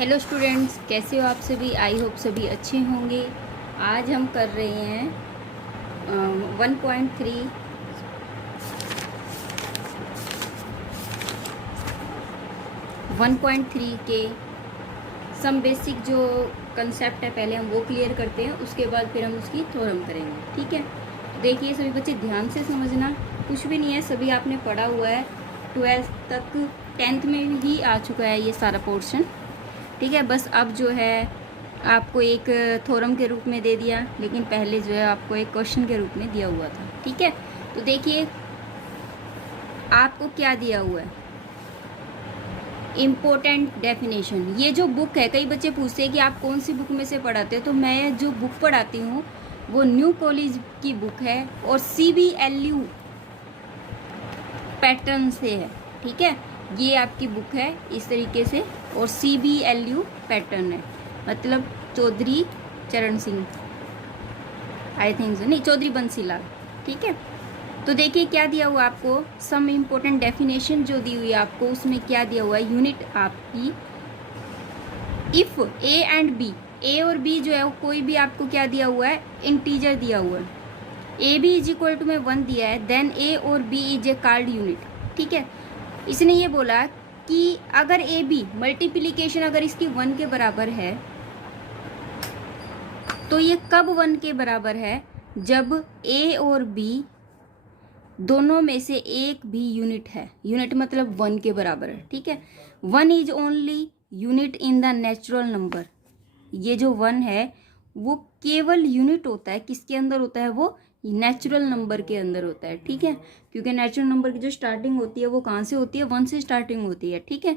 Hello students, कैसे हो आप सभी। आई होप सभी अच्छे होंगे। आज हम कर रहे हैं 1.3 1.3 के सम बेसिक जो कंसेप्ट है पहले हम वो क्लियर करते हैं, उसके बाद फिर हम उसकी थ्योरम करेंगे। ठीक है, तो देखिए सभी बच्चे ध्यान से समझना, कुछ भी नहीं है, सभी आपने पढ़ा हुआ है 12th तक, 10th में ही आ चुका है ये सारा पोर्शन। ठीक है, बस अब जो है आपको एक थ्योरम के रूप में दे दिया, लेकिन पहले जो है आपको एक क्वेश्चन के रूप में दिया हुआ था। ठीक है, तो देखिए आपको क्या दिया हुआ है, इम्पोर्टेंट डेफिनेशन। ये जो बुक है, कई बच्चे पूछते हैं कि आप कौन सी बुक में से पढ़ाते हो, तो मैं जो बुक पढ़ाती हूँ वो न्यू कॉलेज की बुक है और CBLU पैटर्न से है। ठीक है, ये आपकी बुक है इस तरीके से, और CBLU पैटर्न है, मतलब चौधरी चरण सिंह, आई थिंक सो, नहीं चौधरी बंसीलाल। ठीक है, तो देखिए क्या दिया हुआ आपको, सम इम्पोर्टेंट डेफिनेशन जो दी हुई है आपको, उसमें क्या दिया हुआ है, यूनिट आपकी if A and B, A और B जो है वो कोई भी आपको क्या दिया हुआ है, इंटीजर दिया हुआ है। AB इज इक्वल टू में 1 दिया है, देन A और B is a card unit. ठीक है, इसने ये बोला कि अगर AB मल्टीप्लिकेशन अगर इसकी 1 के बराबर है, तो ये कब 1 के बराबर है, जब A और B दोनों में से एक भी यूनिट है। यूनिट मतलब 1 के बराबर है। ठीक है, 1 is only unit in the natural number. ये जो 1 है वो केवल यूनिट होता है, किसके अंदर होता है, वो नेचुरल नंबर के अंदर होता है। ठीक है, क्योंकि नेचुरल नंबर की जो स्टार्टिंग होती है वो कहाँ से होती है, 1 से स्टार्टिंग होती है। ठीक है,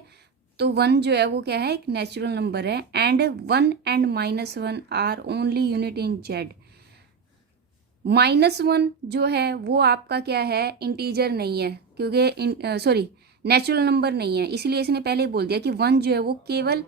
तो 1 जो है वो क्या है, एक नेचुरल नंबर है, and 1 and -1 are only unit in Z. -1 जो है वो आपका क्या है, इंटीजर नहीं है, क्योंकि सॉरी नेचुरल नंबर नहीं है, इसलिए इसने पहले ही बोल दिया कि 1 जो है वो केवल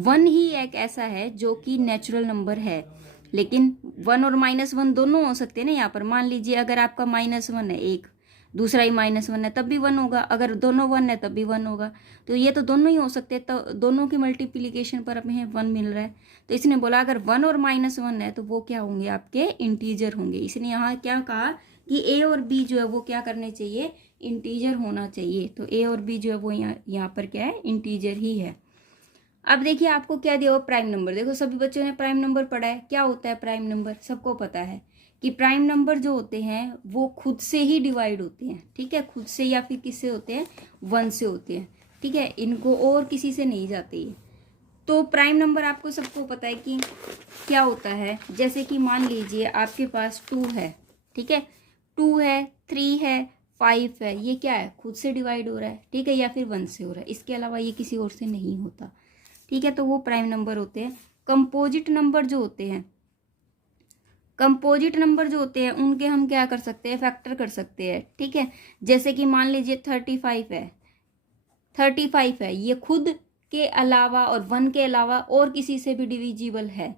1 ही एक ऐसा है जो कि नेचुरल नंबर है। लेकिन 1 और -1 दोनों हो सकते हैं ना। यहाँ पर मान लीजिए अगर आपका -1 है एक, दूसरा ही -1 है, तब भी 1 होगा, अगर दोनों 1 है तब भी 1 होगा। तो ये तो दोनों ही हो सकते हैं, तो दोनों की मल्टीप्लिकेशन पर हमें 1 मिल रहा है। तो इसने बोला अगर 1 और -1 है तो वो क्या होंगे, आपके इंटीजर होंगे। इसने यहाँ क्या कहा कि A और B जो है वो क्या करने चाहिए, इंटीजर होना चाहिए। तो A और B जो है वो यहाँ पर क्या है, इंटीजर ही है। अब देखिए आपको क्या दिया हुआ, प्राइम नंबर। देखो सभी बच्चों ने प्राइम नंबर पढ़ा है, क्या होता है प्राइम नंबर, सबको पता है कि प्राइम नंबर जो होते हैं वो खुद से ही डिवाइड होते हैं। ठीक है, खुद से या फिर किससे होते हैं, 1 से होते हैं। ठीक है, इनको और किसी से नहीं जाते ये। तो प्राइम नंबर आपको सबको पता है कि क्या होता है। जैसे कि मान लीजिए आपके पास 2 है, ठीक है, 2 है, 3 है, 5 है, ये क्या है, खुद से डिवाइड हो रहा है। ठीक है, या फिर 1 से हो रहा है, इसके अलावा ये किसी और से नहीं होता। ठीक है, तो वो प्राइम नंबर होते हैं। कंपोजिट नंबर जो होते हैं, कंपोजिट नंबर जो होते हैं उनके हम क्या कर सकते हैं, फैक्टर कर सकते हैं। ठीक है, जैसे कि मान लीजिए 35 है, 35 है, ये खुद के अलावा और 1 के अलावा और किसी से भी डिविजिबल है।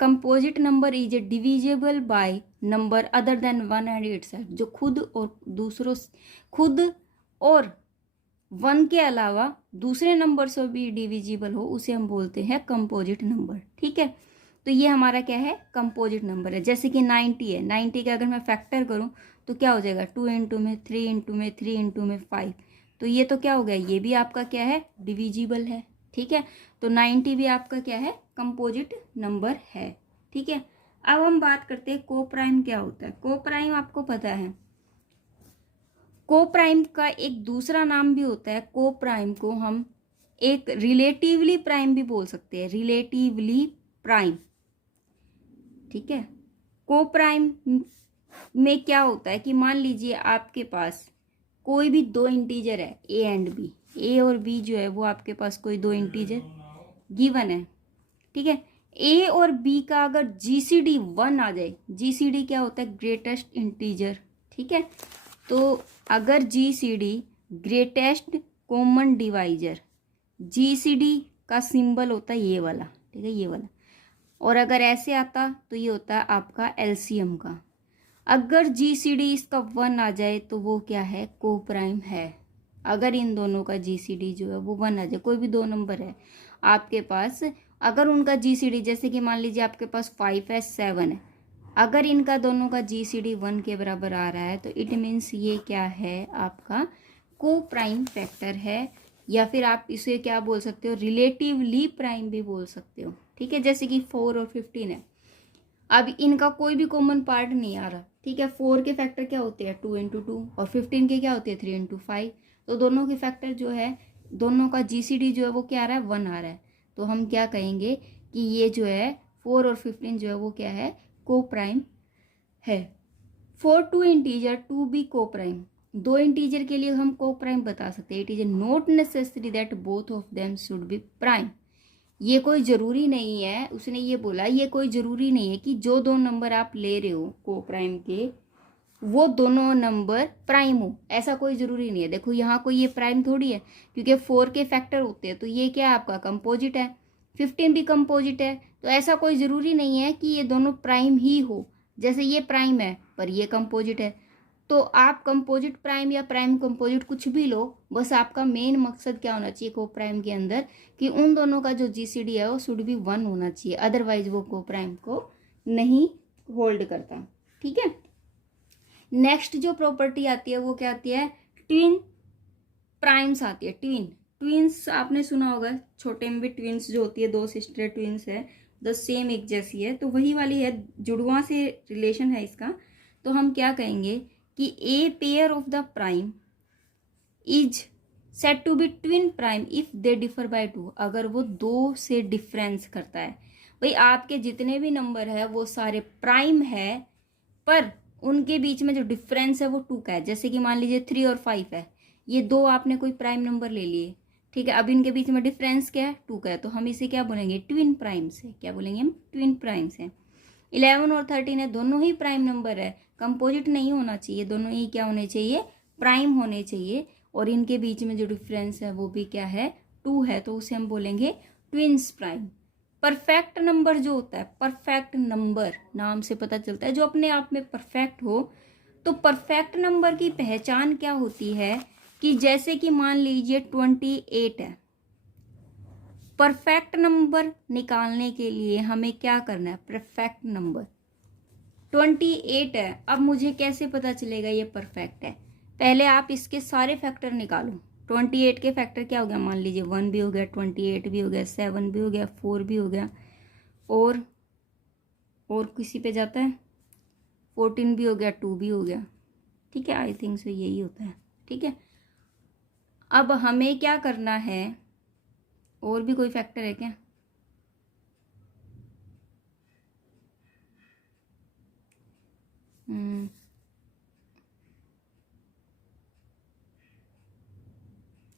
Composite number is divisible by number other than 1 and itself. जो खुद और दूसरों, खुद और 1 के अलावा दूसरे नंबर से भी डिविजिबल हो, उसे हम बोलते हैं कंपोजिट नंबर। ठीक है, तो ये हमारा क्या है, कंपोजिट नंबर है। जैसे कि 90 है, 90 का अगर मैं फैक्टर करूं तो क्या हो जाएगा, 2 इंटू में, 3 इंटू में, 3 इंटू में 5। तो ये तो क्या हो गया, ये भी आपका क्या है, डिविजिबल है। ठीक है, तो 90 भी आपका क्या है, कंपोजिट नंबर है। ठीक है, अब हम बात करते हैं को प्राइम क्या होता है। को प्राइम आपको पता है, को प्राइम का एक दूसरा नाम भी होता है। को प्राइम को हम एक रिलेटिवली प्राइम भी बोल सकते हैं, रिलेटिवली प्राइम। ठीक है, को प्राइम में क्या होता है कि मान लीजिए आपके पास कोई भी 2 इंटीजर है, A एंड B, A और B जो है वो आपके पास कोई 2 इंटीजर गिवन है। ठीक है, A और B का अगर GCD 1 आ जाए, GCD क्या होता है, ग्रेटेस्ट इंटीजर। ठीक है, तो अगर GCD greatest common divisor, GCD का सिंबल होता है ये वाला। ठीक है, ये वाला, और अगर ऐसे आता तो ये होता है आपका LCM का। अगर GCD इसका 1 आ जाए तो वो क्या है, को प्राइम है। अगर इन दोनों का GCD जो है वो 1 आ जाए, कोई भी 2 नंबर है, आपके पास अगर उनका GCD, जैसे कि मान लीजिए आपके पास 5 है 7 है, अगर इनका दोनों का GCD 1 के बराबर आ रहा है तो इट मीन्स ये क्या है, आपका को प्राइम फैक्टर है, या फिर आप इसे क्या बोल सकते हो, रिलेटिवली प्राइम भी बोल सकते हो। ठीक है, जैसे कि 4 और 15 है, अब इनका कोई भी कॉमन पार्ट नहीं आ रहा। ठीक है, 4 के फैक्टर क्या होते हैं 2 × 2 और 15 के क्या होते हैं 3 × 5, तो दोनों के फैक्टर जो है, दोनों का GCD जो है वो क्या आ रहा है 1 आ रहा है। तो हम क्या कहेंगे कि ये जो है 4 और 15 जो है वो क्या है, को प्राइम है। फॉर 2 इंटीजर टू बी को प्राइम, 2 इंटीजर के लिए हम को प्राइम बता सकते हैं। It is not necessary that both of them should be prime. ये कोई ज़रूरी नहीं है, उसने ये बोला ये कोई ज़रूरी नहीं है कि जो 2 नंबर आप ले रहे हो को प्राइम के, वो दोनों नंबर प्राइम हो, ऐसा कोई ज़रूरी नहीं है। देखो यहाँ कोई ये प्राइम थोड़ी है, क्योंकि 4 के फैक्टर होते हैं, तो ये क्या आपका कंपोजिट है, 15 भी कंपोजिट है, तो ऐसा कोई ज़रूरी नहीं है कि ये दोनों प्राइम ही हो। जैसे ये प्राइम है पर ये कंपोजिट है, तो आप कंपोजिट प्राइम या प्राइम कंपोजिट कुछ भी लो, बस आपका मेन मकसद क्या होना चाहिए को प्राइम के अंदर, कि उन दोनों का जो GCD है वो शुड बी 1 होना चाहिए, अदरवाइज वो को प्राइम को नहीं होल्ड करता। ठीक है, नेक्स्ट जो प्रॉपर्टी आती है वो क्या आती है, ट्विन प्राइम्स आती है। ट्विन्स आपने सुना होगा, छोटे में भी ट्विन्स जो होती है, 2 सिस्टर ट्विन्स है, द सेम एक जैसी है, तो वही वाली है, जुड़वा से रिलेशन है इसका। तो हम क्या कहेंगे कि a pair of the prime is set to be twin prime if they differ by 2, अगर वो 2 से डिफरेंस करता है। भाई आपके जितने भी नंबर है वो सारे प्राइम है, पर उनके बीच में जो डिफरेंस है वो 2 का है। जैसे कि मान लीजिए 3 और 5 है, ये 2 आपने कोई प्राइम नंबर ले लिए, ठीक है, अब इनके बीच में डिफरेंस क्या है 2 का है, तो हम इसे क्या बोलेंगे ट्विन प्राइम्स है। क्या बोलेंगे हम, ट्विन प्राइम्स है। 11 और 13 है, दोनों ही प्राइम नंबर है, कंपोजिट नहीं होना चाहिए, दोनों ही क्या होने चाहिए, प्राइम होने चाहिए, और इनके बीच में जो डिफरेंस है वो भी क्या है 2 है, तो उसे हम बोलेंगे ट्विन्स प्राइम। परफेक्ट नंबर जो होता है, परफेक्ट नंबर नाम से पता चलता है जो अपने आप में परफेक्ट हो, तो परफेक्ट नंबर की पहचान क्या होती है कि जैसे कि मान लीजिए 28 है, परफेक्ट नंबर निकालने के लिए हमें क्या करना है, परफेक्ट नंबर 28 है, अब मुझे कैसे पता चलेगा ये परफेक्ट है, पहले आप इसके सारे फैक्टर निकालो। 28 के फैक्टर क्या हो गया, मान लीजिए 1 भी हो गया, 28 भी हो गया, 7 भी हो गया, 4 भी हो गया, और किसी पे जाता है 14 भी हो गया, 2 भी हो गया। ठीक है, आई थिंक सो यही होता है। ठीक है, अब हमें क्या करना है, और भी कोई फैक्टर है क्या,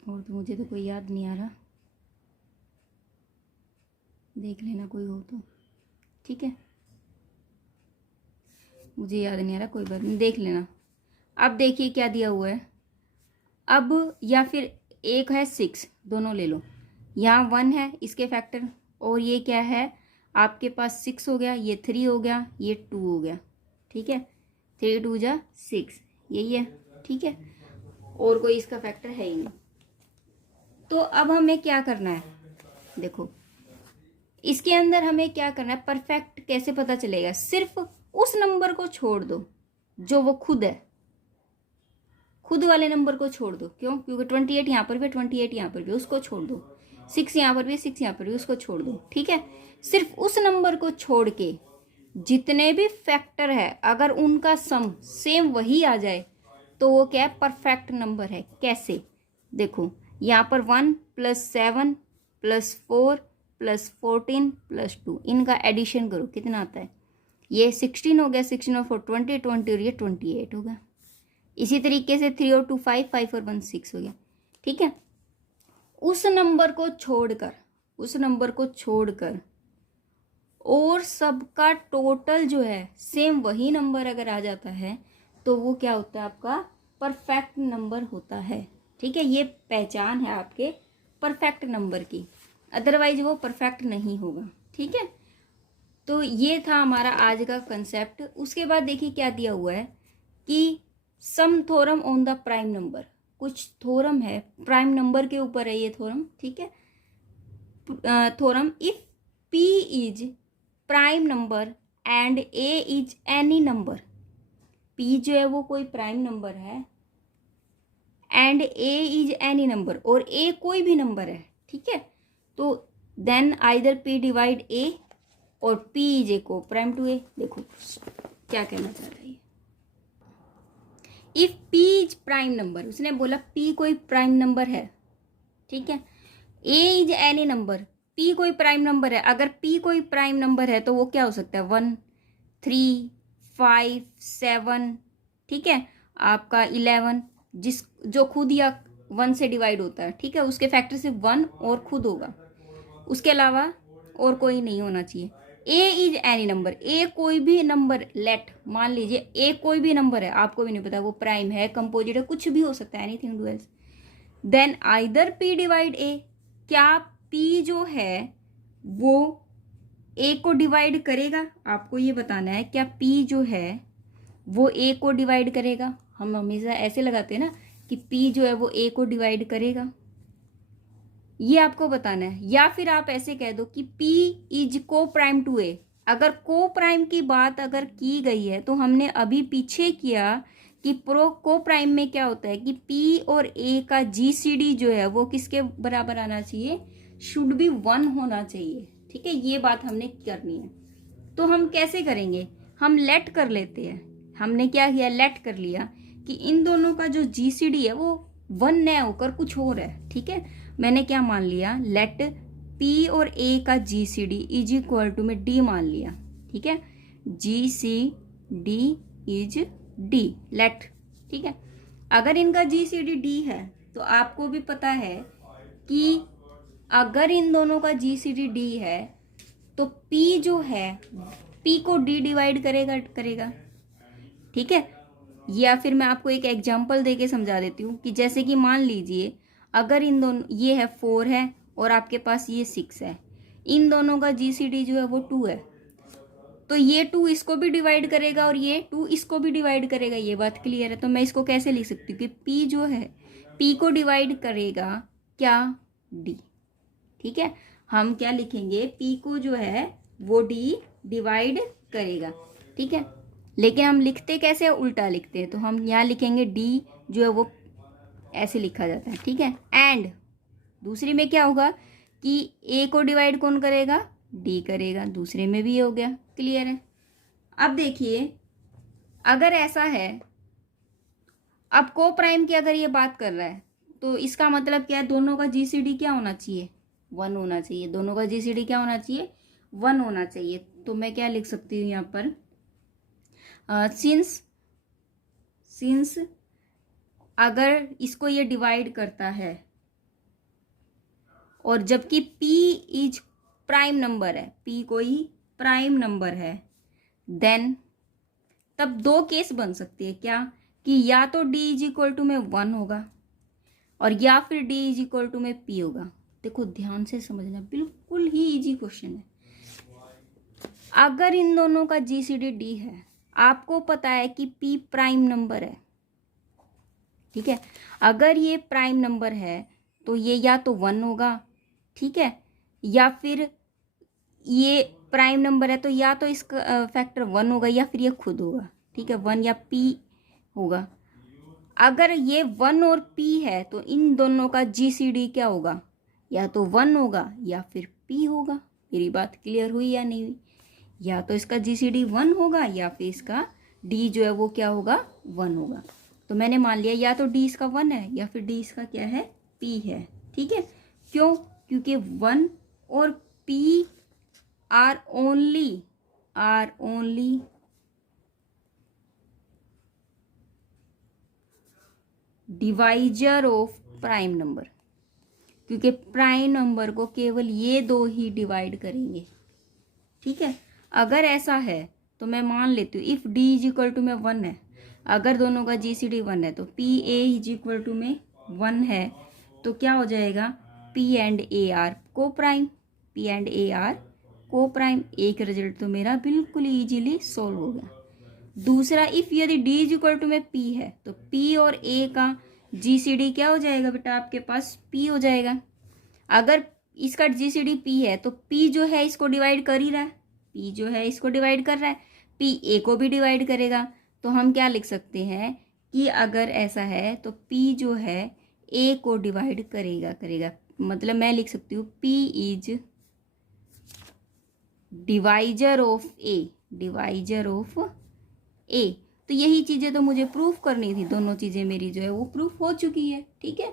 और तो मुझे तो कोई याद नहीं आ रहा, देख लेना कोई हो तो। ठीक है, मुझे याद नहीं आ रहा, कोई बात नहीं, देख लेना। अब देखिए क्या दिया हुआ है, अब या फिर एक है 6, दोनों ले लो, यहाँ 1 है इसके फैक्टर, और ये क्या है आपके पास 6 हो गया, ये 3 हो गया, ये 2 हो गया। ठीक है, 3 2 जा 6, यही है। ठीक है, और कोई इसका फैक्टर है ही नहीं। तो अब हमें क्या करना है, देखो इसके अंदर हमें क्या करना है, परफेक्ट कैसे पता चलेगा, सिर्फ उस नंबर को छोड़ दो जो वो खुद है, खुद वाले नंबर को छोड़ दो। क्यों, क्योंकि 28 यहाँ पर भी, 28 यहाँ पर भी, उसको छोड़ दो, 6 यहाँ पर भी, 6 यहाँ पर भी, उसको छोड़ दो। ठीक है, सिर्फ उस नंबर को छोड़ के जितने भी फैक्टर है अगर उनका सम सेम वही आ जाए तो वो क्या है, परफेक्ट नंबर है। कैसे, देखो यहाँ पर 1 + 7 + 4 + 14 + 2, इनका एडिशन करो कितना आता है, ये 16 हो गया, 16 और 4 20, 20 और ये 28 होगा। इसी तरीके से 3 और 2 5, 5 और 1 6 हो गया। ठीक है, उस नंबर को छोड़कर और सबका टोटल जो है सेम वही नंबर अगर आ जाता है तो वो क्या होता है, आपका परफेक्ट नंबर होता है। ठीक है, ये पहचान है आपके परफेक्ट नंबर की, अदरवाइज वो परफेक्ट नहीं होगा। ठीक है, तो ये था हमारा आज का कंसेप्ट। उसके बाद देखिए क्या दिया हुआ है कि some theorem on the prime number, कुछ थ्योरम है प्राइम नंबर के ऊपर है ये थ्योरम। ठीक है, theorem, if P is prime number and A is any number, P जो है वो कोई प्राइम नंबर है and A is any number, और A कोई भी नंबर है, ठीक है, तो then either P divide A और P is A coprime to A। देखो क्या कहना चाह रहा है, if P is prime number, उसने बोला P कोई प्राइम नंबर है, ठीक है, A is any number, P कोई प्राइम नंबर है, अगर P कोई प्राइम नंबर है तो वो क्या हो सकता है, 1, 3, 5, 7, ठीक है, आपका 11, जो खुद या 1 से डिवाइड होता है, ठीक है, उसके फैक्टर सिर्फ 1 और खुद होगा, उसके अलावा और कोई नहीं होना चाहिए। A is any number, A कोई भी नंबर, लेट मान लीजिए A कोई भी नंबर है, आपको भी नहीं पता वो प्राइम है, कंपोजिट है, कुछ भी हो सकता है, anything do else, then either P divide A, क्या P जो है वो A को डिवाइड करेगा, आपको ये बताना है, क्या P जो है वो A को डिवाइड करेगा, हम हमेशा ऐसे लगाते हैं ना कि P जो है वो A को डिवाइड करेगा, ये आपको बताना है, या फिर आप ऐसे कह दो कि P इज को प्राइम टू A। अगर को प्राइम की बात अगर की गई है तो हमने अभी पीछे किया कि प्रो को प्राइम में क्या होता है कि P और A का GCD जो है वो किसके बराबर आना चाहिए, शुड बी 1 होना चाहिए, ठीक है, ये बात हमने करनी है। तो हम कैसे करेंगे, हम लेट कर लेते हैं, हमने क्या किया, लेट कर लिया कि इन दोनों का जो GCD है वो 1 न होकर कुछ और है, ठीक है, मैंने क्या मान लिया, लेट P और A का GCD इज इक्वल टू में D मान लिया, ठीक है, GCD इज D, लेट, ठीक है, अगर इनका GCD D है तो आपको भी पता है कि अगर इन दोनों का GCD D है तो P जो है P को D डिवाइड करेगा, ठीक है, या फिर मैं आपको एक एग्जांपल देके समझा देती हूँ कि जैसे कि मान लीजिए अगर इन दोनों, ये है 4 है और आपके पास ये 6 है, इन दोनों का GCD जो है वो 2 है, तो ये 2 इसको भी डिवाइड करेगा और ये 2 इसको भी डिवाइड करेगा, ये बात क्लियर है। तो मैं इसको कैसे लिख सकती हूँ कि P जो है P को डिवाइड करेगा क्या, D, ठीक है, हम क्या लिखेंगे, P को जो है वो D डिवाइड करेगा, ठीक है, लेकिन हम लिखते कैसे, उल्टा लिखते हैं, तो हम यहाँ लिखेंगे D जो है वो ऐसे लिखा जाता है, ठीक है, एंड दूसरी में क्या होगा कि A को डिवाइड कौन करेगा, D करेगा, दूसरे में भी हो गया, क्लियर है। अब देखिए अगर ऐसा है, अब को प्राइम की अगर ये बात कर रहा है तो इसका मतलब क्या है, दोनों का GCD क्या होना चाहिए, 1 होना चाहिए, दोनों का GCD क्या होना चाहिए, 1 होना चाहिए। तो मैं क्या लिख सकती हूँ यहाँ पर, सिंस अगर इसको ये डिवाइड करता है और जबकि P इज प्राइम नंबर है, P कोई प्राइम नंबर है, देन तब 2 केस बन सकती है, क्या कि या तो D इज इक्वल टू में 1 होगा और या फिर D इज इक्वल टू में P होगा। देखो ध्यान से समझना, बिल्कुल ही इजी क्वेश्चन है। अगर इन दोनों का GCD D है, आपको पता है कि P प्राइम नंबर है, ठीक है, अगर ये प्राइम नंबर है तो ये या तो 1 होगा, ठीक है, या फिर ये प्राइम नंबर है तो या तो इसका फैक्टर 1 होगा या फिर ये खुद होगा, ठीक है, 1 या P होगा। अगर ये 1 और P है तो इन दोनों का GCD क्या होगा, या तो 1 होगा या फिर P होगा। मेरी बात क्लियर हुई या नहीं हुई, या तो इसका GCD 1 होगा या फिर इसका D जो है वो क्या होगा, 1 होगा। तो मैंने मान लिया या तो D इसका 1 है या फिर D इसका क्या है, P है, ठीक है, क्यों, क्योंकि 1 और P are only divisor of prime number, क्योंकि प्राइम नंबर को केवल ये 2 ही डिवाइड करेंगे, ठीक है। अगर ऐसा है तो मैं मान लेती हूँ if D is equal to में 1 है, अगर दोनों का GCD 1 है तो P A is equal to में 1 है, तो क्या हो जाएगा, P and A are coprime, P and A are coprime. एक रिजल्ट तो मेरा बिल्कुल इजीली सॉल्व हो गया। दूसरा, इफ यदि D इज इक्वल टू में P है तो P और A का GCD क्या हो जाएगा बेटा, आपके पास P हो जाएगा। अगर इसका जीसीडी पी है, तो पी जो है इसको डिवाइड कर ही रहा है, पी जो है इसको डिवाइड कर रहा है, पी ए को भी डिवाइड करेगा। तो हम क्या लिख सकते हैं कि अगर ऐसा है तो पी जो है ए को डिवाइड करेगा। मतलब मैं लिख सकती हूँ P is divisor of A, divisor of A. तो यही चीज़ें तो मुझे प्रूफ करनी थी, दोनों चीज़ें मेरी जो है वो प्रूफ हो चुकी है। ठीक है,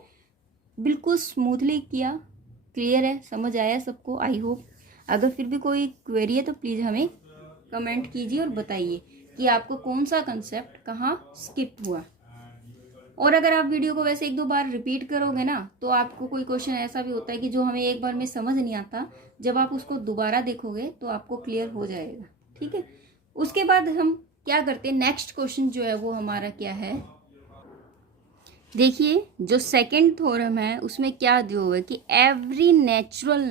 बिल्कुल स्मूथली किया, क्लियर है, समझ आया सबको आई होप। अगर फिर भी कोई क्वेरी है तो प्लीज़ हमें कमेंट कीजिए और बताइए कि आपको कौन सा कंसेप्ट कहाँ स्किप हुआ। और अगर आप वीडियो को वैसे 1-2 बार रिपीट करोगे ना, तो आपको कोई क्वेश्चन ऐसा भी होता है कि जो हमें एक बार में समझ नहीं आता, जब आप उसको दोबारा देखोगे तो आपको क्लियर हो जाएगा। ठीक है, उसके बाद हम क्या करते हैं, नेक्स्ट क्वेश्चन जो है वो हमारा क्या है, देखिए जो सेकंड थ्योरम है उसमें क्या दिया हुआ है कि every natural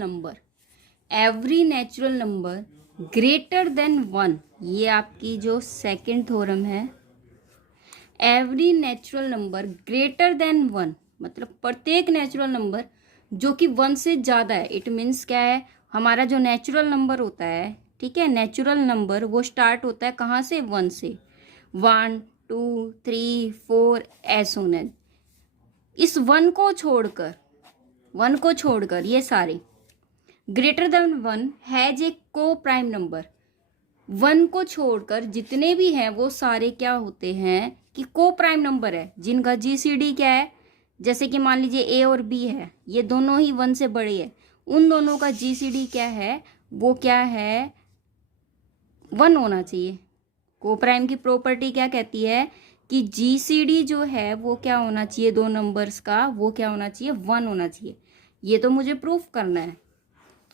number greater than 1, ये आपकी जो सेकंड थ्योरम है, every natural number greater than 1, मतलब प्रत्येक नेचुरल नंबर जो कि 1 से ज़्यादा है। इट मीन्स क्या है, हमारा जो नेचुरल नंबर होता है, ठीक है, नेचुरल नंबर वो स्टार्ट होता है कहाँ से, 1 से, 1 2 3 4 ऐसे होना है। इस 1 को छोड़कर ये सारे ग्रेटर देन 1 हैज ए को प्राइम नंबर। 1 को छोड़कर जितने भी हैं वो सारे क्या होते हैं कि को प्राइम नंबर है, जिनका जीसीडी क्या है, जैसे कि मान लीजिए ए और बी है, ये दोनों ही 1 से बड़े हैं, उन दोनों का जीसीडी क्या है, वो क्या है, 1 होना चाहिए। को प्राइम की प्रॉपर्टी क्या कहती है कि जीसीडी जो है वो क्या होना चाहिए, दो नंबर्स का वो क्या होना चाहिए, 1 होना चाहिए। ये तो मुझे प्रूफ करना है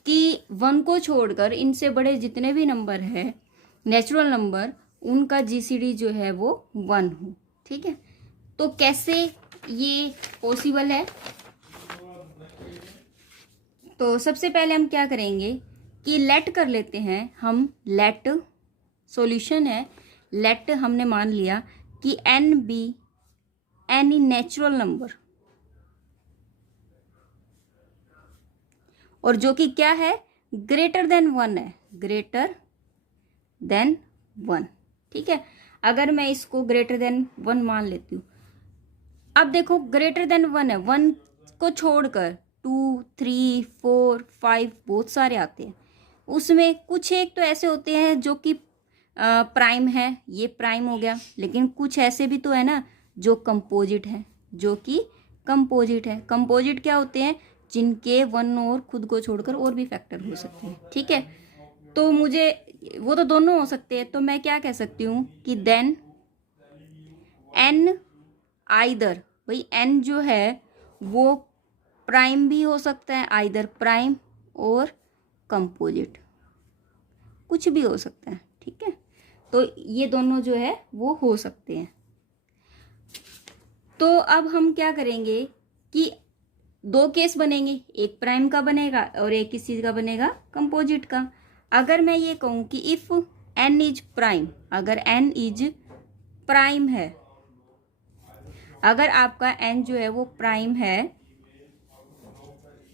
कि 1 को छोड़कर इनसे बड़े जितने भी नंबर है नेचुरल नंबर, उनका जीसीडी जो है वो 1 हो। ठीक है, तो कैसे ये पॉसिबल है, तो सबसे पहले हम क्या करेंगे कि लेट कर लेते हैं हम, लेट सॉल्यूशन है, लेट हमने मान लिया कि N be any natural number, और जो कि क्या है, ग्रेटर देन 1 है, ग्रेटर देन 1। ठीक है, अगर मैं इसको ग्रेटर देन 1 मान लेती हूँ, अब देखो ग्रेटर देन 1 है, 1 को छोड़कर 2 3 4 5 बहुत सारे आते हैं, उसमें कुछ एक तो ऐसे होते हैं जो कि प्राइम है, ये प्राइम हो गया, लेकिन कुछ ऐसे भी तो है ना जो कंपोजिट है, जो कि कंपोजिट है। कंपोजिट क्या होते हैं, जिनके 1 और खुद को छोड़कर और भी फैक्टर हो सकते हैं। ठीक है, तो मुझे वो तो दोनों हो सकते हैं, तो मैं क्या कह सकती हूँ कि देन एन आइदर, भाई एन जो है वो प्राइम भी हो सकता है, आइदर प्राइम और कंपोजिट, कुछ भी हो सकता है। ठीक है, तो ये दोनों जो है वो हो सकते हैं। तो अब हम क्या करेंगे कि 2 केस बनेंगे, एक प्राइम का बनेगा और एक किस चीज़ का बनेगा, कंपोजिट का। अगर मैं ये कहूँ कि इफ़ एन इज प्राइम, अगर एन इज प्राइम है, अगर आपका एन जो है वो प्राइम है,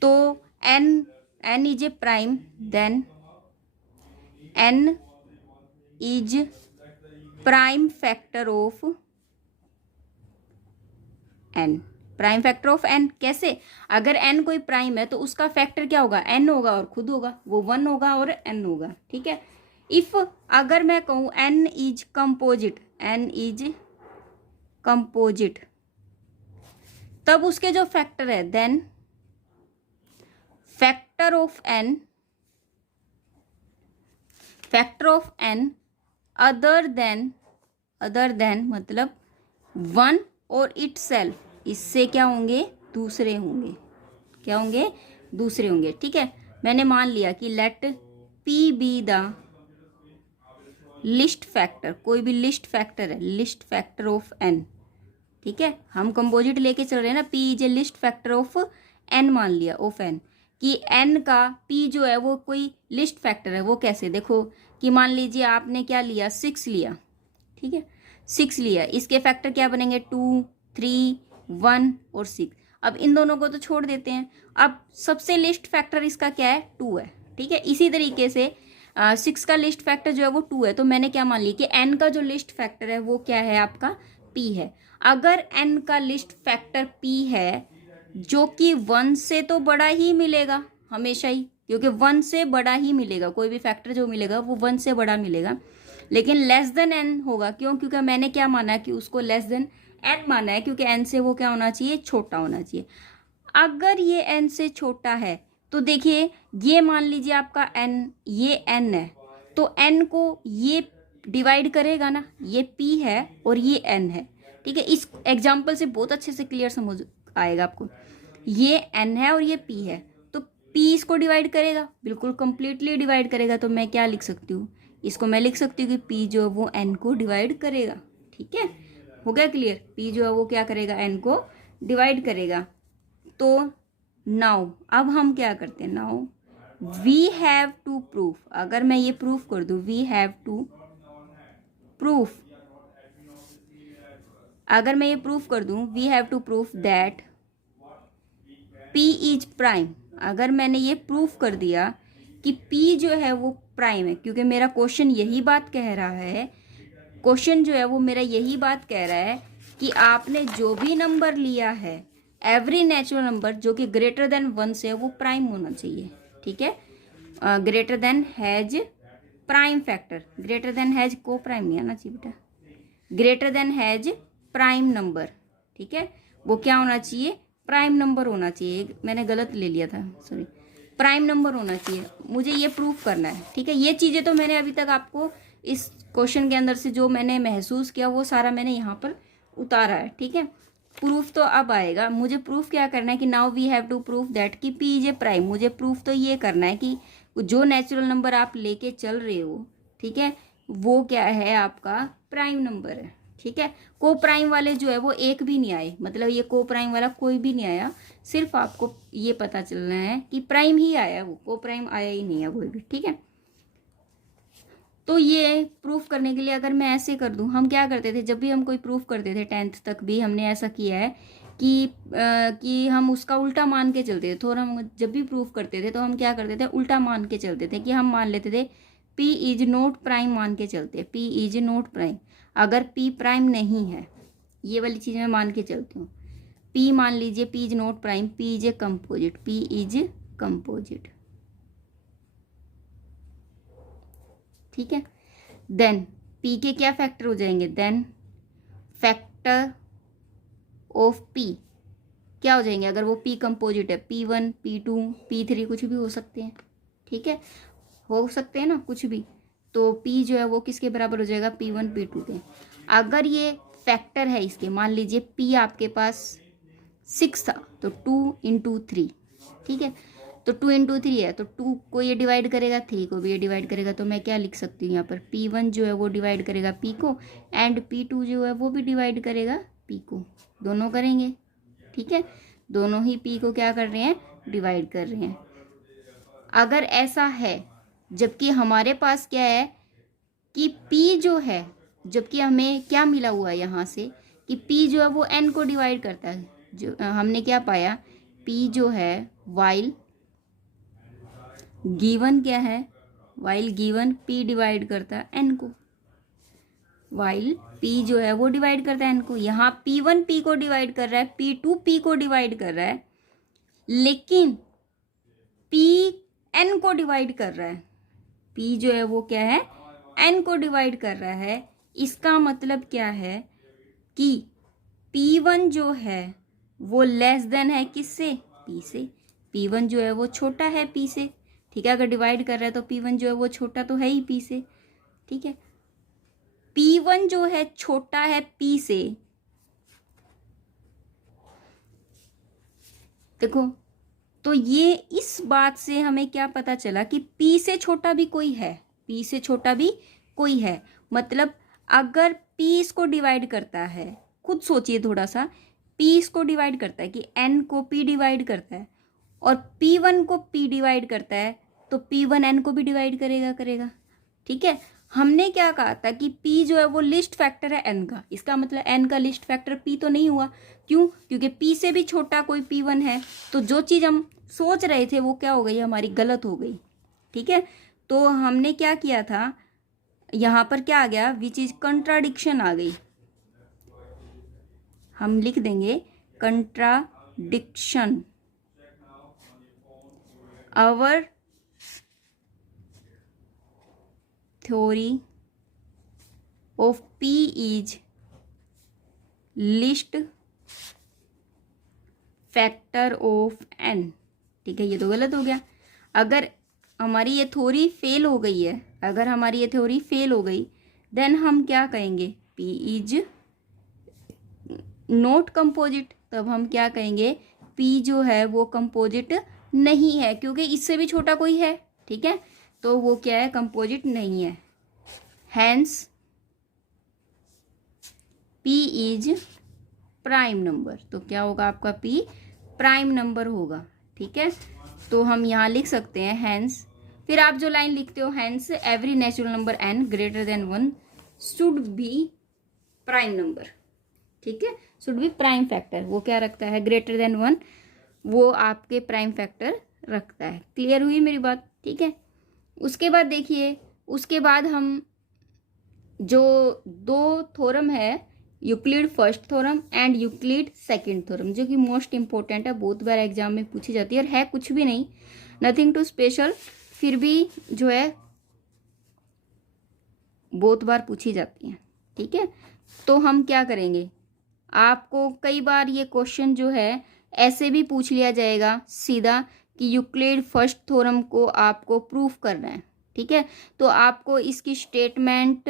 तो N is a prime, then N is prime factor of N, prime factor of N. कैसे, अगर एन कोई प्राइम है तो उसका फैक्टर क्या होगा, एन होगा और खुद होगा, वो 1 होगा और एन होगा। ठीक है, इफ अगर मैं कहूँ N is composite, N is composite, तब उसके जो फैक्टर है, then factor of N, factor of N other than मतलब 1 और इटसेल्फ, इससे क्या होंगे, दूसरे होंगे, क्या होंगे, दूसरे होंगे। ठीक है, मैंने मान लिया कि let P be the least factor, कोई भी लिस्ट फैक्टर है, लिस्ट फैक्टर ऑफ एन। ठीक है, हम कंपोजिट लेके चल रहे हैं ना, P is a least factor of N मान लिया, ऑफ एन, कि एन का पी जो है वो कोई लिस्ट फैक्टर है। वो कैसे, देखो कि मान लीजिए आपने क्या लिया, 6 लिया। ठीक है, 6 लिया, इसके फैक्टर क्या बनेंगे, 2 3 1 और 6। अब इन दोनों को तो छोड़ देते हैं। अब सबसे लिस्ट फैक्टर इसका क्या है, 2 है, ठीक है। इसी तरीके से 6 का लिस्ट फैक्टर जो है वो 2 है, तो मैंने क्या मान लिया कि n का जो लिस्ट फैक्टर है वो क्या है आपका, p है। अगर n का लिस्ट फैक्टर p है, जो कि 1 से तो बड़ा ही मिलेगा हमेशा ही, क्योंकि 1 से बड़ा ही मिलेगा, कोई भी फैक्टर जो मिलेगा वो 1 से बड़ा मिलेगा, लेकिन लेस देन n होगा। क्यों? क्योंकि मैंने क्या माना है कि उसको लेस देन n माना है, क्योंकि n से वो क्या होना चाहिए, छोटा होना चाहिए। अगर ये n से छोटा है तो देखिए, ये मान लीजिए आपका n, ये n है, तो n को ये डिवाइड करेगा ना, ये p है और ये n है, ठीक है। इस एग्जाम्पल से बहुत अच्छे से क्लियर समझ आएगा आपको। ये n है और ये p है, तो p इसको डिवाइड करेगा, बिल्कुल कंप्लीटली डिवाइड करेगा। तो मैं क्या लिख सकती हूँ, इसको मैं लिख सकती हूँ कि p जो है वो n को डिवाइड करेगा, ठीक है। हो गया क्लियर? p जो है वो क्या करेगा, n को डिवाइड करेगा। तो नाउ अब हम क्या करते हैं, now we have to proof, अगर मैं ये प्रूफ कर दूं, वी हैव टू प्रूफ, अगर मैं ये प्रूफ कर दूं, we have to proof that p is prime, अगर मैंने ये प्रूफ कर दिया कि p जो है वो प्राइम है, क्योंकि मेरा क्वेश्चन यही बात कह रहा है, क्वेश्चन जो है वो मेरा यही बात कह रहा है कि आपने जो भी नंबर लिया है, एवरी नेचुरल नंबर जो कि ग्रेटर देन 1 से, वो प्राइम होना चाहिए, ठीक है। Greater than has prime factor, greater than has को प्राइम नहीं आना चाहिए बेटा, greater than has prime number, ठीक है। वो क्या होना चाहिए, प्राइम नंबर होना चाहिए, मैंने गलत ले लिया था, सॉरी, प्राइम नंबर होना चाहिए। मुझे ये प्रूफ करना है, ठीक है। ये चीज़ें तो मैंने अभी तक आपको इस क्वेश्चन के अंदर से जो मैंने महसूस किया वो सारा मैंने यहाँ पर उतारा है, ठीक है। प्रूफ तो अब आएगा, मुझे प्रूफ क्या करना है कि now we have to proof that कि p इज ए प्राइम। मुझे प्रूफ तो ये करना है कि जो नेचुरल नंबर आप लेके चल रहे हो, ठीक है, वो क्या है, आपका प्राइम नंबर है, ठीक है। को प्राइम वाले जो है वो एक भी नहीं आए, मतलब ये को प्राइम वाला कोई भी नहीं आया, सिर्फ आपको ये पता चलना है कि प्राइम ही आया, वो को प्राइम आया ही नहीं है कोई भी, ठीक है। तो ये प्रूफ करने के लिए अगर मैं ऐसे कर दूं, हम क्या करते थे जब भी हम कोई प्रूफ करते थे, 10th तक भी हमने ऐसा किया है कि हम उसका उल्टा मान के चलते थे। थोड़ा हम जब भी प्रूफ करते थे तो हम क्या करते थे, उल्टा मान के चलते थे, कि हम मान लेते थे p इज नॉट प्राइम मान के चलते, p इज नॉट प्राइम। अगर p प्राइम नहीं है, ये वाली चीज़ मैं मान के चलती हूँ, p मान लीजिए p is not prime, p is a composite, p is composite, ठीक है। देन p के क्या फैक्टर हो जाएंगे, देन फैक्टर ऑफ p क्या हो जाएंगे, अगर वो p कंपोजिट है, p1 p2 p3 कुछ भी हो सकते हैं, ठीक है, हो सकते हैं ना कुछ भी। तो p जो है वो किसके बराबर हो जाएगा, p1 p2 के। अगर ये फैक्टर है इसके, मान लीजिए p आपके पास 6 था, तो 2 इंटू 3, ठीक है, तो 2 इंटू 3 है, तो 2 को ये डिवाइड करेगा, 3 को भी ये डिवाइड करेगा। तो मैं क्या लिख सकती हूँ यहाँ पर, p1 जो है वो डिवाइड करेगा p को, एंड p2 जो है वो भी डिवाइड करेगा p को, दोनों करेंगे, ठीक है, दोनों ही p को क्या कर रहे हैं, डिवाइड कर रहे हैं। अगर ऐसा है, जबकि हमारे पास क्या है कि p जो है, जबकि हमें क्या मिला हुआ है यहाँ से कि p जो है वो n को डिवाइड करता है, जो हमने क्या पाया, p जो है वाइल गिवन क्या है, वाइल गिवन p डिवाइड करता है n को, वाइल p जो है वो डिवाइड करता है n को। यहाँ p1 p को डिवाइड कर रहा है, p2 p को डिवाइड कर रहा है, लेकिन p n को डिवाइड कर रहा है, p जो है वो क्या है, n को डिवाइड कर रहा है। इसका मतलब क्या है कि p1 जो है वो लेस देन है किससे, p से, p1 जो है वो छोटा है p से, ठीक है। अगर डिवाइड कर रहा है तो p1 जो है वो छोटा तो है ही p से, ठीक है। p1 जो है छोटा है p से, देखो, तो ये इस बात से हमें क्या पता चला कि p से छोटा भी कोई है, p से छोटा भी कोई है। मतलब अगर p इसको डिवाइड करता है, खुद सोचिए थोड़ा सा, p इसको डिवाइड करता है कि n को p डिवाइड करता है, और p1 को p डिवाइड करता है, तो p1 n को भी डिवाइड करेगा, ठीक है। हमने क्या कहा था कि p जो है वो लिस्ट फैक्टर है n का, इसका मतलब n का लिस्ट फैक्टर p तो नहीं हुआ। क्यों? क्योंकि p से भी छोटा कोई p1 है, तो जो चीज़ हम सोच रहे थे वो क्या हो गई, हमारी गलत हो गई। ठीक है, तो हमने क्या किया था, यहाँ पर क्या आ गया, विच इज कंट्राडिक्शन आ गई। हम लिख देंगे contradiction, our theory of p is least factor of n। ठीक है, ये तो गलत हो गया। अगर हमारी ये थ्योरी फेल हो गई है, अगर हमारी ये थ्योरी फेल हो गई, देन हम क्या कहेंगे, p इज नॉट कंपोजिट। तब हम क्या कहेंगे, p जो है वो कंपोजिट नहीं है, क्योंकि इससे भी छोटा कोई है। ठीक है, तो वो क्या है, कंपोजिट नहीं है। Hence p is prime number. तो क्या होगा आपका p प्राइम नंबर होगा। ठीक है, तो हम यहाँ लिख सकते हैं हैंस, फिर आप जो लाइन लिखते हो, hence every natural number n greater than 1 should be prime number. ठीक है, शुड बी प्राइम फैक्टर, वो क्या रखता है, ग्रेटर देन 1, वो आपके प्राइम फैक्टर रखता है। क्लियर हुई मेरी बात? ठीक है, उसके बाद देखिए, उसके बाद हम जो दो थ्योरम है, Euclid first theorem and Euclid second theorem, जो कि मोस्ट इंपॉर्टेंट है, बहुत बार एग्जाम में पूछी जाती है, और है कुछ भी नहीं, नथिंग टू स्पेशल, फिर भी जो है बहुत बार पूछी जाती है। ठीक है, तो हम क्या करेंगे, आपको कई बार ये क्वेश्चन जो है ऐसे भी पूछ लिया जाएगा सीधा कि यूक्लिड फर्स्ट थ्योरम को आपको प्रूफ करना है। ठीक है, तो आपको इसकी स्टेटमेंट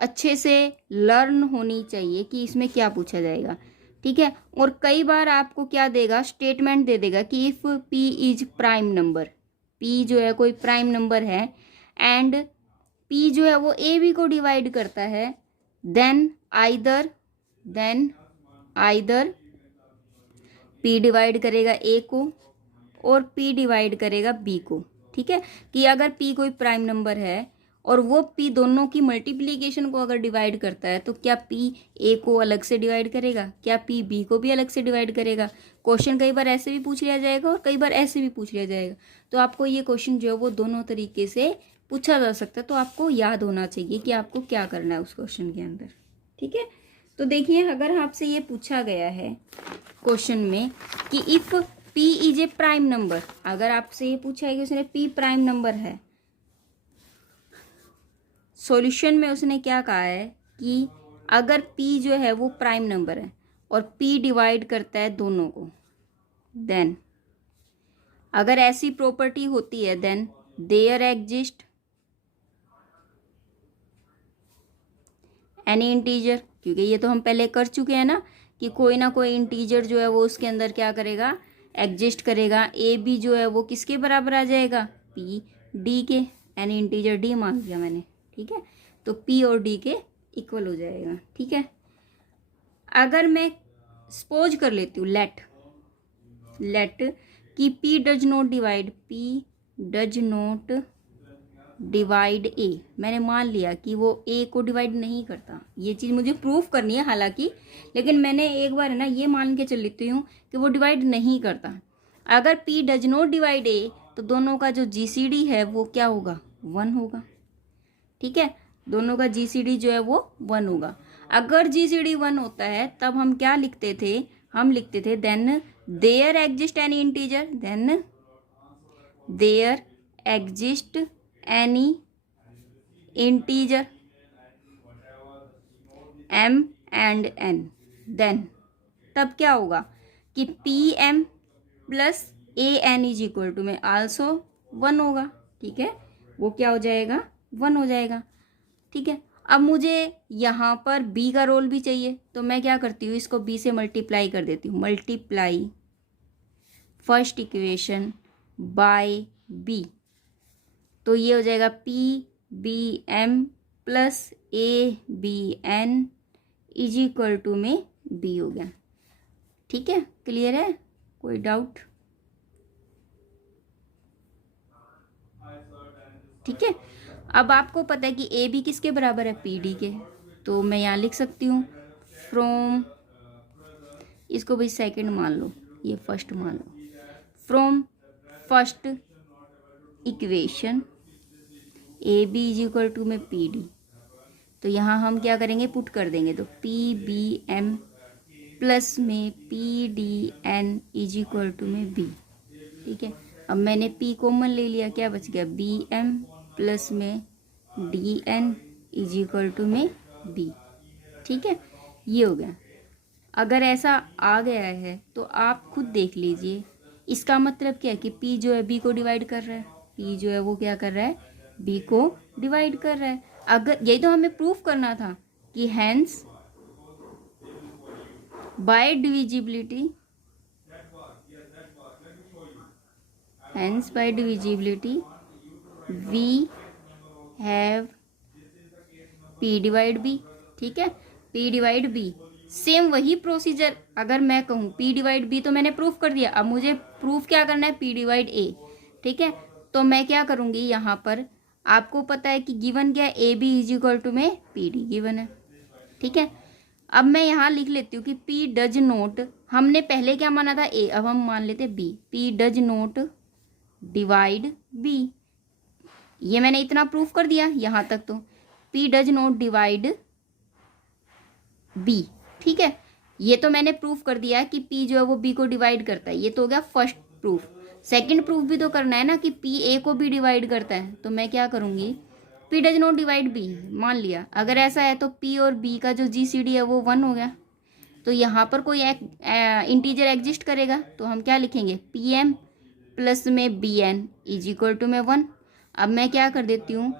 अच्छे से लर्न होनी चाहिए कि इसमें क्या पूछा जाएगा। ठीक है, और कई बार आपको क्या देगा, स्टेटमेंट दे देगा कि if p is prime number, p जो है कोई प्राइम नंबर है, एंड p जो है वो a b को डिवाइड करता है, देन आइदर p डिवाइड करेगा a को और p डिवाइड करेगा b को। ठीक है, कि अगर p कोई प्राइम नंबर है और वो p दोनों की मल्टीप्लिकेशन को अगर डिवाइड करता है, तो क्या p a को अलग से डिवाइड करेगा, क्या p b को भी अलग से डिवाइड करेगा। क्वेश्चन कई बार ऐसे भी पूछ लिया जाएगा और कई बार ऐसे भी पूछ लिया जाएगा, तो आपको ये क्वेश्चन जो है वो दोनों तरीके से पूछा जा सकता है, तो आपको याद होना चाहिए कि आपको क्या करना है उस क्वेश्चन के अंदर। ठीक है, तो देखिए, अगर आपसे ये पूछा गया है क्वेश्चन में कि if p is a prime number, अगर आपसे ये पूछा है कि उसने p प्राइम नंबर है, सॉल्यूशन में उसने क्या कहा है कि अगर p जो है वो प्राइम नंबर है और p डिवाइड करता है दोनों को, देन अगर ऐसी प्रॉपर्टी होती है, then there exist any integer, क्योंकि ये तो हम पहले कर चुके हैं ना कि कोई ना कोई इंटीजर जो है वो उसके अंदर क्या करेगा, एग्जिस्ट करेगा। ए बी जो है वो किसके बराबर आ जाएगा, p d के, एनी इंटीजर d मान लिया मैंने। ठीक है, तो p और d के इक्वल हो जाएगा। ठीक है, अगर मैं सपोज कर लेती हूँ, लेट कि p does not divide a, मैंने मान लिया कि वो a को डिवाइड नहीं करता। ये चीज़ मुझे प्रूफ करनी है हालांकि, लेकिन मैंने एक बार है ना ये मान के चल लेती हूँ कि वो डिवाइड नहीं करता। अगर p does not divide a, तो दोनों का जो GCD है वो क्या होगा, 1 होगा। ठीक है, दोनों का GCD जो है वो 1 होगा। अगर GCD 1 होता है, तब हम क्या लिखते थे, हम लिखते थे then there exist any integer, then there exist any integer m and n, then तब क्या होगा कि pm plus an is equal to में आल्सो 1 होगा। ठीक है, वो क्या हो जाएगा, 1 हो जाएगा। ठीक है, अब मुझे यहाँ पर b का रोल भी चाहिए, तो मैं क्या करती हूँ, इसको b से मल्टीप्लाई कर देती हूँ, multiply first equation by b, तो ये हो जाएगा pbm plus abn is equal to में b हो गया। ठीक है, क्लियर है, कोई डाउट? ठीक है, अब आपको पता है कि ए बी किसके बराबर है, पी डी के, तो मैं यहाँ लिख सकती हूँ फ्रॉम, इसको भाई सेकंड मान लो, ये फर्स्ट मान लो, from first equation A B is equal to में पी डी, तो यहाँ हम क्या करेंगे, पुट कर देंगे, तो P B M plus M P D N is equal to में बी। ठीक है, अब मैंने पी कॉमन ले लिया, क्या बच गया, बी एम प्लस में D N is equal to में बी। ठीक है, ये हो गया। अगर ऐसा आ गया है तो आप खुद देख लीजिए, इसका मतलब क्या है कि P जो है B को डिवाइड कर रहा है, P जो है वो क्या कर रहा है, B को डिवाइड कर रहा है। अगर यही तो हमें प्रूफ करना था कि hence by divisibility, hence by divisibility we have P divide B। ठीक है, P डिवाइड B, सेम वही प्रोसीजर अगर मैं कहूँ P डिवाइड B तो मैंने प्रूफ कर दिया, अब मुझे प्रूफ क्या करना है, P डिवाइड A। ठीक है, तो मैं क्या करूँगी, यहाँ पर आपको पता है कि गिवन क्या है, A B is equal to में पी डी गिवन है। ठीक है, अब मैं यहाँ लिख लेती हूँ कि P डज नोट, हमने पहले क्या माना था A, अब हम मान लेते B, P does note divide B, ये मैंने इतना प्रूफ कर दिया यहाँ तक, तो P does note divide B। ठीक है, ये तो मैंने प्रूफ कर दिया है कि P जो है वो B को डिवाइड करता है, ये तो हो गया फर्स्ट प्रूफ। सेकंड प्रूफ भी तो करना है ना कि P A को भी डिवाइड करता है, तो मैं क्या करूँगी, P does not divide B मान लिया। अगर ऐसा है तो P और B का जो GCD है वो 1 हो गया, तो यहाँ पर कोई इंटीजर एग्जिस्ट करेगा, तो हम क्या लिखेंगे, PM प्लस में BN इज इक्वल टू में 1। अब मैं क्या कर देती हूँ,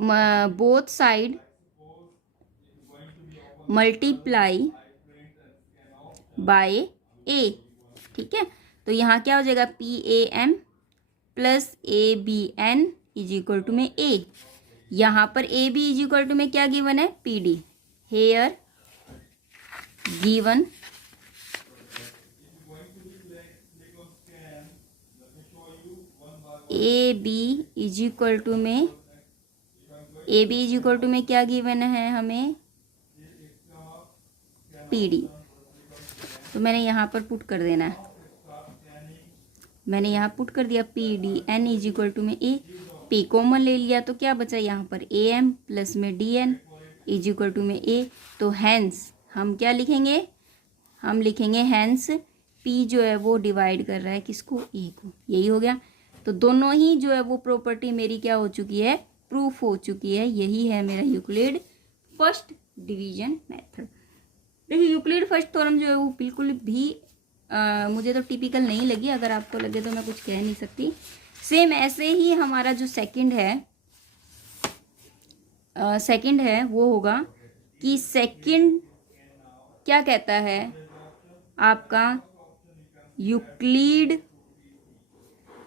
both side multiply by A। ठीक है, तो यहाँ क्या हो जाएगा, PAM plus ABN is equal to में A। यहाँ पर AB इज इक्वल टू में क्या गिवन है, PD। Here given AB is equal to में, AB इज इक्वल टू में क्या गिवन है हमें, PD। तो मैंने यहाँ पर पुट कर देना है, मैंने यहाँ पुट कर दिया PDN इज इक्वल टू में A। P कॉमन ले लिया तो क्या बचा यहाँ पर, AM प्लस में DN इज इक्वल टू में A। तो हैंस हम क्या लिखेंगे, हम लिखेंगे हैंस P जो है वो डिवाइड कर रहा है किसको, A को। यही हो गया, तो दोनों ही जो है वो प्रॉपर्टी मेरी क्या हो चुकी है, प्रूफ हो चुकी है। यही है मेरा यूक्लिड फर्स्ट डिवीजन मेथड। देखिए यूक्लिड फर्स्ट थ्योरम जो है वो बिल्कुल भी मुझे तो टिपिकल नहीं लगी, अगर आपको लगे तो मैं कुछ कह नहीं सकती। सेम ऐसे ही हमारा जो सेकंड है वो होगा कि सेकंड क्या कहता है आपका, यूक्लिड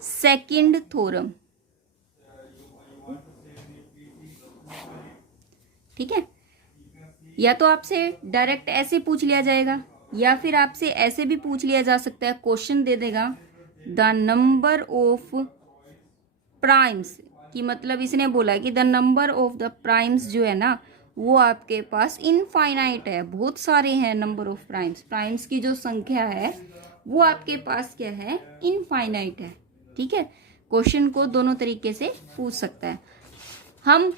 सेकंड थ्योरम। ठीक है, या तो आपसे डायरेक्ट ऐसे पूछ लिया जाएगा, या फिर आपसे ऐसे भी पूछ लिया जा सकता है, क्वेश्चन दे देगा द नंबर ऑफ प्राइम्स, कि मतलब इसने बोला कि the number of the primes जो है ना वो आपके पास इनफाइनाइट है, बहुत सारे हैं नंबर ऑफ प्राइम्स, प्राइम्स की जो संख्या है वो आपके पास क्या है, इनफाइनाइट है। ठीक है, क्वेश्चन को दोनों तरीके से पूछ सकता है। हम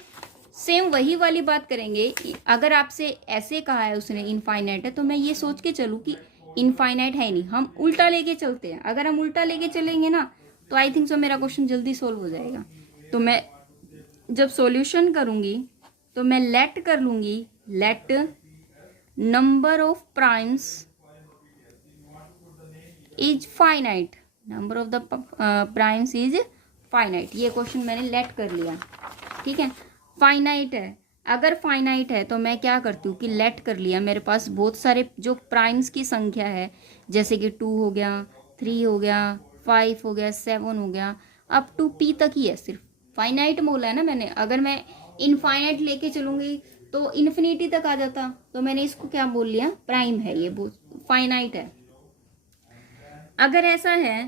सेम वही वाली बात करेंगे, अगर आपसे ऐसे कहा है उसने इनफाइनाइट है, तो मैं ये सोच के चलूँ कि इनफाइनाइट है नहीं, हम उल्टा लेके चलते हैं। अगर हम उल्टा लेके चलेंगे ना तो आई थिंक सो मेरा क्वेश्चन जल्दी सोल्व हो जाएगा। तो मैं जब सॉल्यूशन करूँगी तो मैं लेट कर लूँगी, let number of primes is finite, number of the primes is finite. ये क्वेश्चन मैंने लेट कर लिया। ठीक है, फाइनाइट है, अगर फाइनाइट है तो मैं क्या करती हूँ कि लेट कर लिया, मेरे पास बहुत सारे जो प्राइम्स की संख्या है, जैसे कि 2 हो गया, 3 हो गया, 5 हो गया, 7 हो गया, अप टू P तक ही है, सिर्फ फाइनाइट बोला है ना मैंने। अगर मैं इनफाइनाइट लेके चलूँगी तो इन्फिनिटी तक आ जाता, तो मैंने इसको क्या बोल लिया, प्राइम है, ये फाइनाइट है। अगर ऐसा है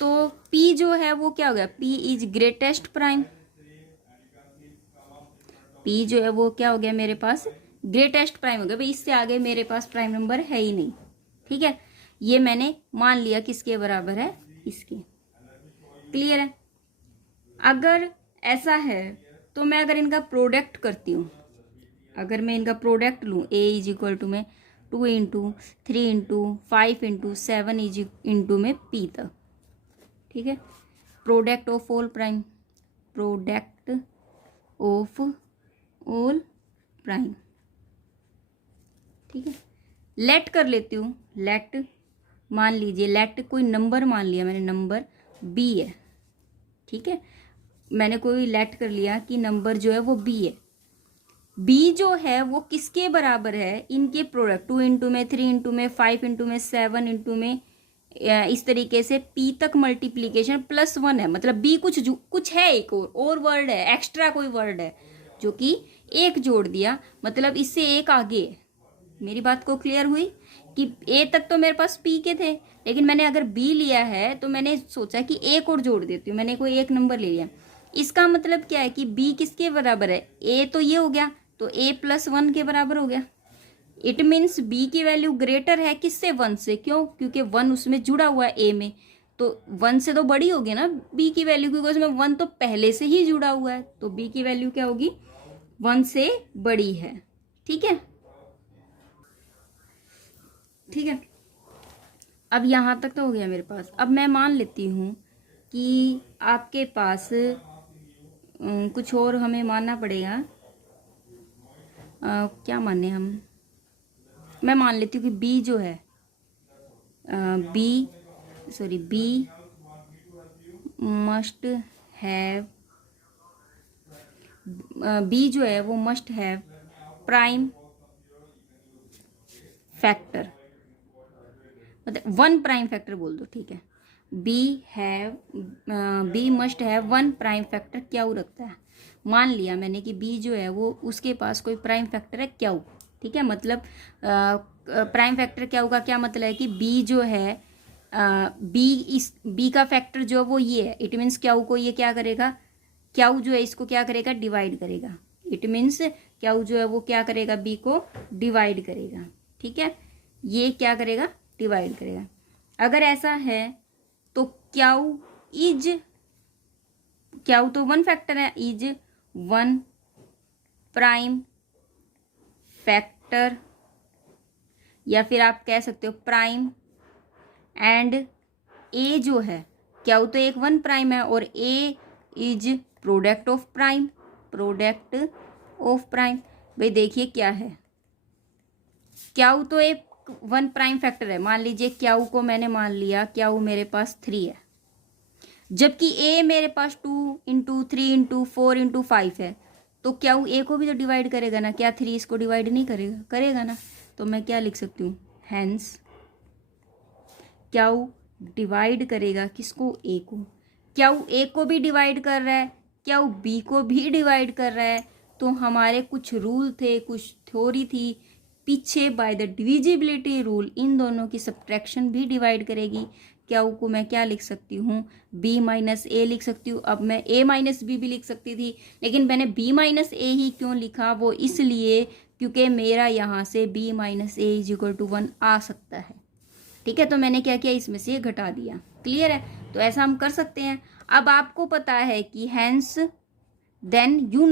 तो P जो है वो क्या हो गया, P is greatest prime. P जो है वो क्या हो गया मेरे पास, ग्रेटेस्ट प्राइम हो गया भाई, इससे आगे मेरे पास प्राइम नंबर है ही नहीं। ठीक है, ये मैंने मान लिया किसके बराबर है, इसके। क्लियर है। अगर ऐसा है तो मैं अगर इनका प्रोडक्ट करती हूँ, अगर मैं इनका प्रोडक्ट लूँ, ए इज इक्वल टू में 2 into 3 into 5 into 7 is into में पी तक। ठीक है, product of all prime, product of all prime. ठीक है, लेट कर लेती हूँ, लेट मान लीजिए, लेट कोई नंबर मान लिया मैंने, नंबर बी है। ठीक है, मैंने कोई लेट कर लिया कि नंबर जो है वो बी है। बी जो है वो किसके बराबर है, इनके प्रोडक्ट, 2 इंटू में 3 इंटू में 5 इंटू में 7 इंटू में, इस तरीके से पी तक मल्टीप्लीकेशन +1 है। मतलब बी कुछ है, एक और वर्ड है, एक्स्ट्रा कोई वर्ड है जो कि एक जोड़ दिया, मतलब इससे एक आगे है। मेरी बात को क्लियर हुई कि ए तक तो मेरे पास पी के थे, लेकिन मैंने अगर बी लिया है तो मैंने सोचा कि एक और जोड़ देती हूँ, मैंने कोई एक नंबर ले लिया। इसका मतलब क्या है कि बी किसके बराबर है, ए तो ये हो गया, तो ए +1 के बराबर हो गया। इट मीन्स बी की वैल्यू ग्रेटर है किससे, 1 से। क्यों, क्योंकि 1 उसमें जुड़ा हुआ है ए में, तो 1 से तो बड़ी होगी ना बी की वैल्यू, क्योंकि उसमें 1 तो पहले से ही जुड़ा हुआ है, तो बी की वैल्यू क्या होगी, 1 से बड़ी है। ठीक है, ठीक है। अब यहाँ तक तो हो गया मेरे पास। अब मैं मान लेती हूँ कि आपके पास कुछ और हमें मानना पड़ेगा। क्या माने हम, मैं मान लेती हूँ कि बी जो है, बी मस्ट हैव, बी जो है वो मस्ट हैव प्राइम फैक्टर, मतलब 1 प्राइम फैक्टर बोल दो। ठीक है, B must have 1 prime factor Q रखता है। मान लिया मैंने कि बी जो है वो उसके पास कोई प्राइम फैक्टर है क्यू। ठीक है, मतलब प्राइम फैक्टर क्यू का क्या मतलब है कि बी जो है, इस बी का फैक्टर जो वो ये है। इट मीन्स क्यू को ये क्या करेगा, क्यू जो है इसको क्या करेगा, डिवाइड करेगा। इट मीन्स क्यू जो है वो क्या करेगा, बी को डिवाइड करेगा। ठीक है, ये क्या करेगा, डिवाइड करेगा। अगर ऐसा है तो क्यू तो 1 फैक्टर है, इज 1 प्राइम फैक्टर, या फिर आप कह सकते हो प्राइम, एंड ए जो है, क्यू तो एक 1 प्राइम है, और A is product of prime, product of prime. भाई देखिए क्या है, क्यू तो एक 1 प्राइम फैक्टर है। मान लीजिए क्यू को मैंने मान लिया, क्यू मेरे पास 3 है, जबकि ए मेरे पास 2 इंटू 3 इंटू 4 इंटू 5 है। तो क्यू ए को भी तो डिवाइड करेगा ना, क्या 3 इसको डिवाइड नहीं करेगा, करेगा ना। तो मैं क्या लिख सकती हूँ, हैंस क्यू डिवाइड करेगा किसको, ए को। क्यू ए को भी डिवाइड कर रहा है, क्यू बी को भी डिवाइड कर रहा है। तो हमारे कुछ रूल थे, कुछ थ्योरी थी पीछे, by the divisibility rule in दोनों की सब्ट्रैक्शन भी डिवाइड करेगी। क्यू को मैं क्या लिख सकती हूँ, बी माइनस ए लिख सकती हूँ। अब मैं ए माइनस बी भी लिख सकती थी, लेकिन मैंने बी माइनस ए ही क्यों लिखा, वो इसलिए क्योंकि मेरा यहाँ से B minus A is equal to 1 आ सकता है। ठीक है, तो मैंने क्या किया, इसमें से घटा दिया। क्लियर है, तो ऐसा हम कर सकते हैं। अब आपको पता है कि hence then you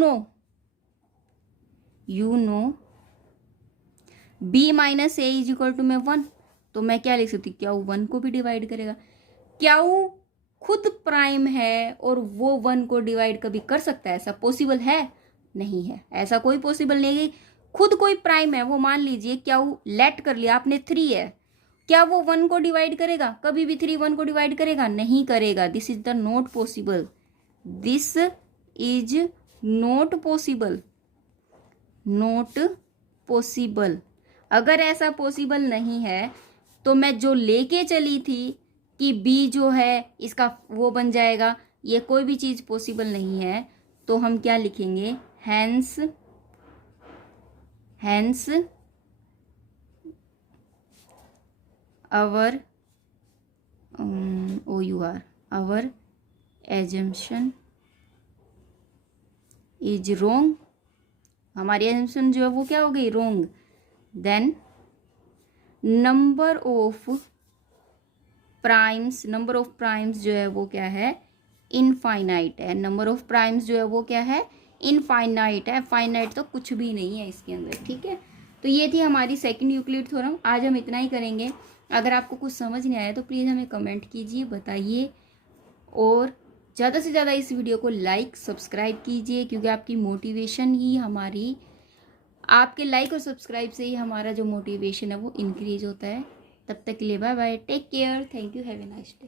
know B minus A is equal to में 1, तो मैं क्या लिख सकती हूँ, क्या वो 1 को भी डिवाइड करेगा। क्या वो खुद प्राइम है और वो 1 को डिवाइड कभी कर सकता है, ऐसा पॉसिबल है, नहीं है। ऐसा कोई पॉसिबल नहीं है। खुद कोई प्राइम है, वो मान लीजिए क्या वो लेट कर लिया आपने 3 है, क्या वो 1 को डिवाइड करेगा, कभी भी 3 1 को डिवाइड करेगा, नहीं करेगा। This is the not possible, this is not possible, not possible. अगर ऐसा पॉसिबल नहीं है तो मैं जो लेके चली थी कि बी जो है इसका वो बन जाएगा, ये कोई भी चीज़ पॉसिबल नहीं है। तो हम क्या लिखेंगे, hence our our assumption is wrong हमारी एजम्पशन जो है वो क्या हो गई, wrong. Then number of primes जो है वो क्या है, इनफाइनाइट है। नंबर ऑफ प्राइम्स जो है वो क्या है, इनफाइनाइट है। फाइनाइट तो कुछ भी नहीं है इसके अंदर, ठीक है। तो ये थी हमारी सेकंड यूक्लिड थ्योरम। आज हम इतना ही करेंगे। अगर आपको कुछ समझ नहीं आया तो प्लीज़ हमें कमेंट कीजिए, बताइए, और ज़्यादा से ज़्यादा इस वीडियो को लाइक सब्सक्राइब कीजिए, क्योंकि आपकी मोटिवेशन ही हमारी, आपके लाइक और सब्सक्राइब से ही हमारा जो मोटिवेशन है वो इंक्रीज होता है। तब तक के लिए bye bye, take care, thank you, have a nice day.